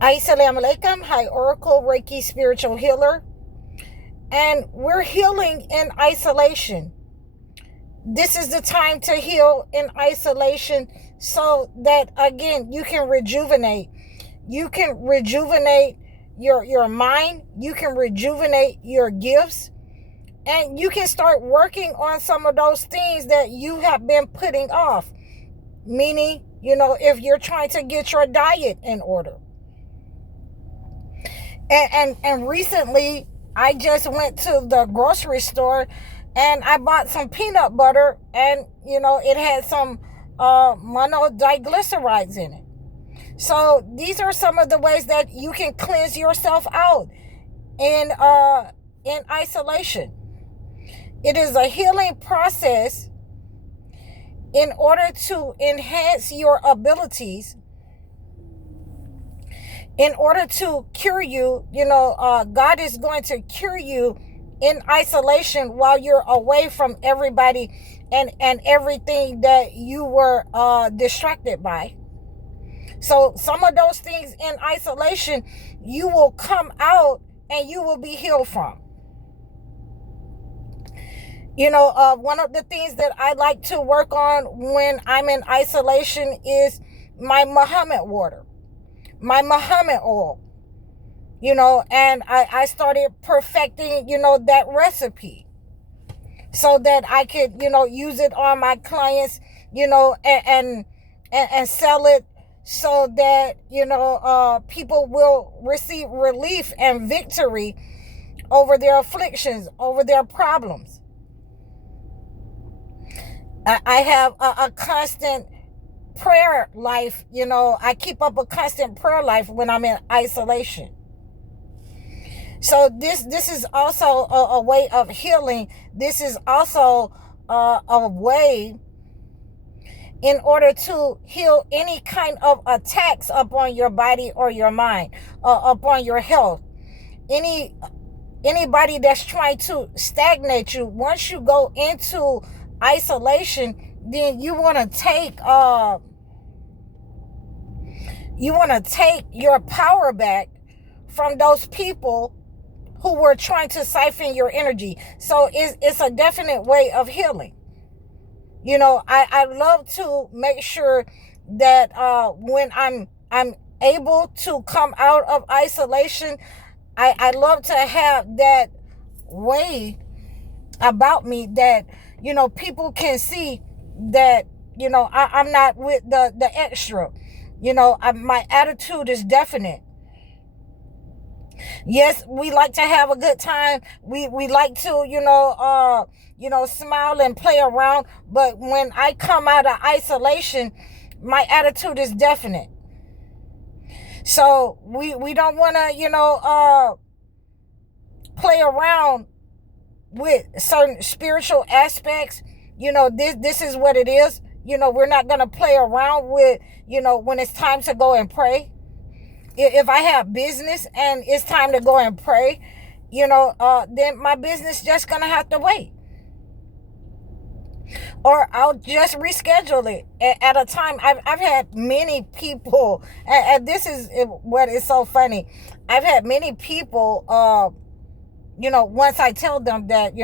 Assalamu alaikum. Hi, Oracle Reiki Spiritual Healer. And we're healing in isolation. This is the time to heal in isolation so that, again, you can rejuvenate. You can rejuvenate your mind. You can rejuvenate your gifts. And you can start working on some of those things that you have been putting off. Meaning, if you're trying to get your diet in order. And recently, I just went to the grocery store and I bought some peanut butter, and it had some monodiglycerides in it. So these are some of the ways that you can cleanse yourself out in isolation. It is a healing process in order to enhance your abilities, in order to cure you. God is going to cure you in isolation while you're away from everybody and everything that you were distracted by. So some of those things in isolation, you will come out and you will be healed from. One of the things that I like to work on when I'm in isolation is my Muhammad water, my Muhammad oil, and I started perfecting, that recipe so that I could, use it on my clients, and sell it so that, people will receive relief and victory over their afflictions, over their problems. I have a constant prayer life. I keep up a constant prayer life when I'm in isolation. So this is also a way of healing. This is also a way in order to heal any kind of attacks upon your body or your mind, upon your health. Anybody that's trying to stagnate you, once you go into isolation, then you want to take your power back from those people who were trying to siphon your energy. So it's a definite way of healing. I love to make sure that when I'm able to come out of isolation, I love to have that way about me that people can see that I'm not with the extra. My attitude is definite. Yes, we like to have a good time. We like to smile and play around. But when I come out of isolation, my attitude is definite. So we don't want to play around with certain spiritual aspects. This is what it is. We're not going to play around with when it's time to go and pray. If I have business and it's time to go and pray, then my business just going to have to wait. Or I'll just reschedule it at a time. I've had many people, and this is what is so funny. I've had many people, once I tell them that,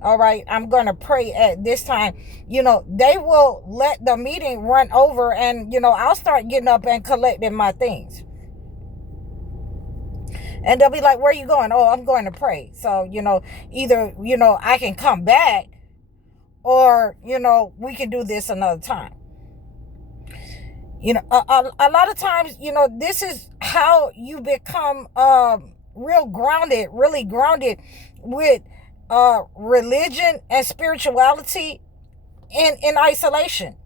all right, I'm going to pray at this time, they will let the meeting run over, and, I'll start getting up and collecting my things. And they'll be like, where are you going? Oh, I'm going to pray. So, either, I can come back, or, we can do this another time. A lot of times, this is how you become really grounded with religion and spirituality in isolation.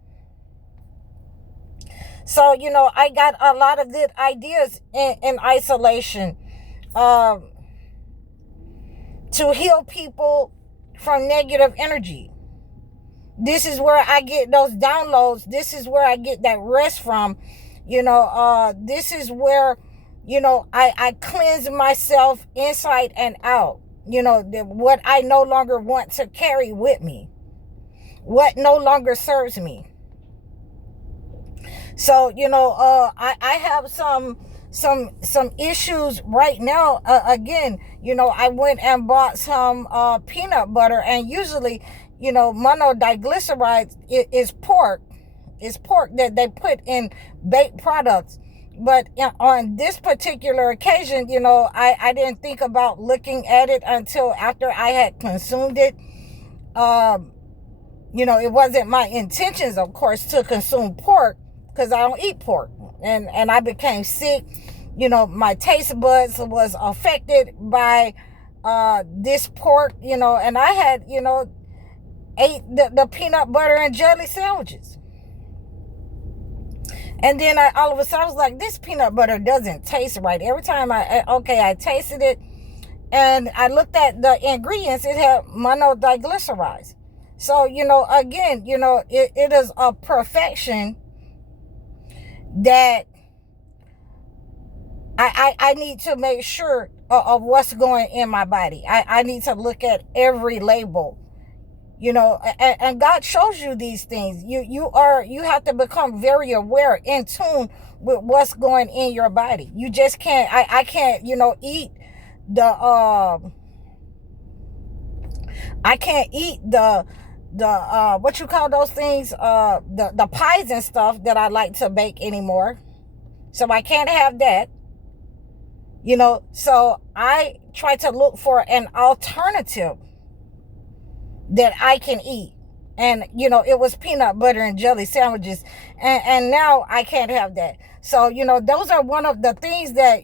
So, I got a lot of good ideas in isolation to heal people from negative energy. This is where I get those downloads. This is where I get that rest from. This is where, I cleanse myself inside and out. What I no longer want to carry with me. What no longer serves me. So, I have some some issues right now. Again, I went and bought some peanut butter, and usually, monodiglycerides is pork. It's pork that they put in baked products. But on this particular occasion, I didn't think about looking at it until after I had consumed it. It wasn't my intentions, of course, to consume pork, because I don't eat pork. And I became sick. My taste buds was affected by this pork, and I had, ate the peanut butter and jelly sandwiches. And then all of a sudden I was like, this peanut butter doesn't taste right. Every time I tasted it, and I looked at the ingredients, it had monodiglycerides. So, again, it is a perfection that I need to make sure of what's going in my body. I need to look at every label. And God shows you these things. You have to become very aware, in tune with what's going in your body. You just can't, I can't, eat I can't eat the what you call those things, the pies and stuff that I like to bake anymore. So I can't have that. So I try to look for an alternative that I can eat. And, it was peanut butter and jelly sandwiches. And now I can't have that. So, those are one of the things that,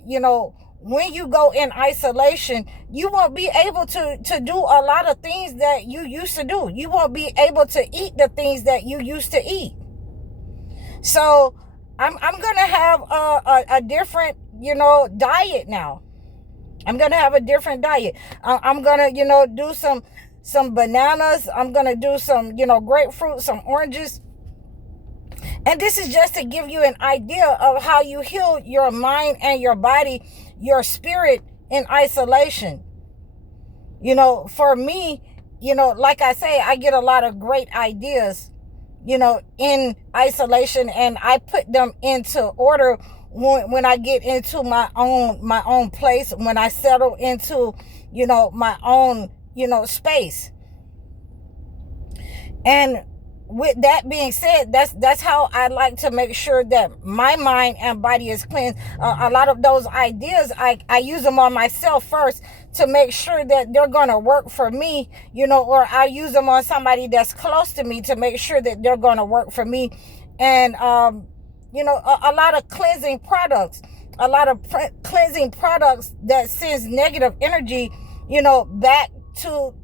when you go in isolation, you won't be able to do a lot of things that you used to do. You won't be able to eat the things that you used to eat. So I'm going to have a different, diet now. I'm going to have a different diet. I'm going to, do some bananas. I'm going to do some, grapefruit, some oranges. And this is just to give you an idea of how you heal your mind and your body, your spirit in isolation. For me, like I say, I get a lot of great ideas, in isolation, and I put them into order when I get into my own place, when I settle into, my own, space. And with that being said, that's how I like to make sure that my mind and body is cleansed. A lot of those ideas, I use them on myself first to make sure that they're going to work for me, or I use them on somebody that's close to me to make sure that they're going to work for me. And, a lot of cleansing products, cleansing products that sends negative energy, back to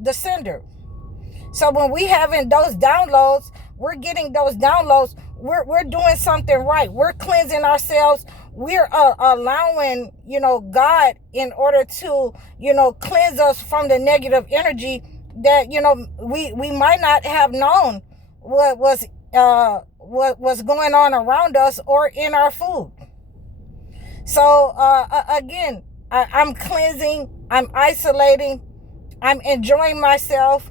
the sender. So when we having those downloads, we're getting those downloads, we're doing something right. We're cleansing ourselves. We're allowing, God, in order to, cleanse us from the negative energy that, we might not have known what was going on around us or in our food. So, again, I'm cleansing, I'm isolating, I'm enjoying myself,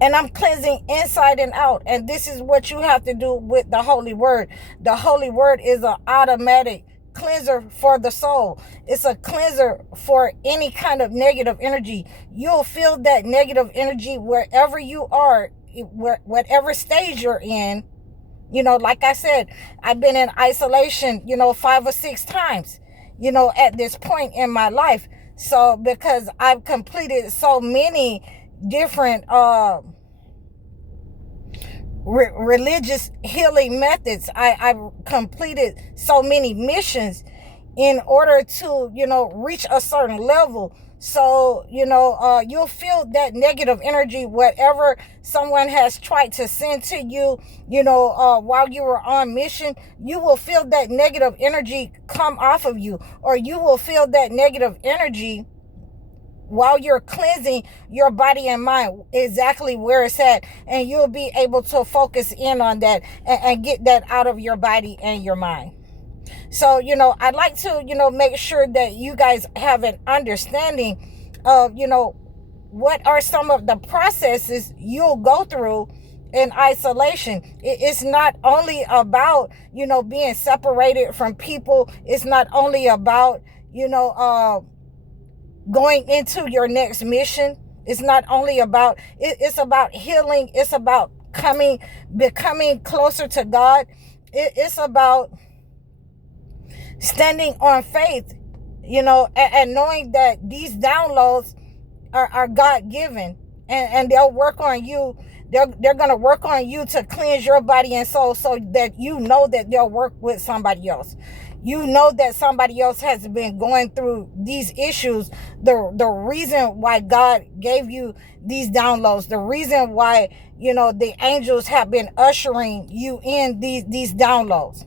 and I'm cleansing inside and out. And this is what you have to do with the Holy Word. The Holy Word is an automatic cleanser for the soul. It's a cleanser for any kind of negative energy. You'll feel that negative energy wherever you are, whatever stage you're in. Like I said, I've been in isolation, 5 or 6 times, at this point in my life. So because I've completed so many different religious healing methods, I've completed so many missions in order to reach a certain level. So you'll feel that negative energy, whatever someone has tried to send to you, while you were on mission. You will feel that negative energy come off of you, or you will feel that negative energy while you're cleansing your body and mind, exactly where it's at, and you'll be able to focus in on that and get that out of your body and your mind. So, I'd like to, make sure that you guys have an understanding of, what are some of the processes you'll go through, in isolation. It's not only about, being separated from people. It's not only about, going into your next mission. It's not only about, it's about healing. It's about becoming closer to God. It's about standing on faith, and knowing that these downloads are God-given, and they'll work on you. They're going to work on you to cleanse your body and soul, so that you know that they'll work with somebody else. You know that somebody else has been going through these issues. The reason why God gave you these downloads, the reason why, the angels have been ushering you in these downloads.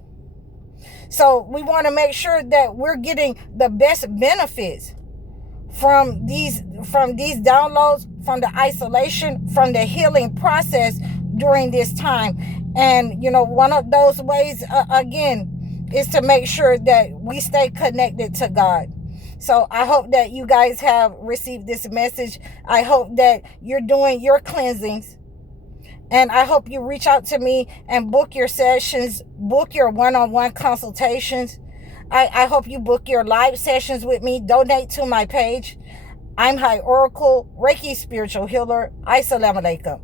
So we want to make sure that we're getting the best benefits from these downloads, from the isolation, from the healing process during this time. And one of those ways, again, is to make sure that we stay connected to God. So I hope that you guys have received this message. I hope that you're doing your cleansings. And I hope you reach out to me and book your sessions, book your one-on-one consultations. I hope you book your live sessions with me. Donate to my page. I'm High Oracle, Reiki Spiritual Healer. Assalamu alaikum.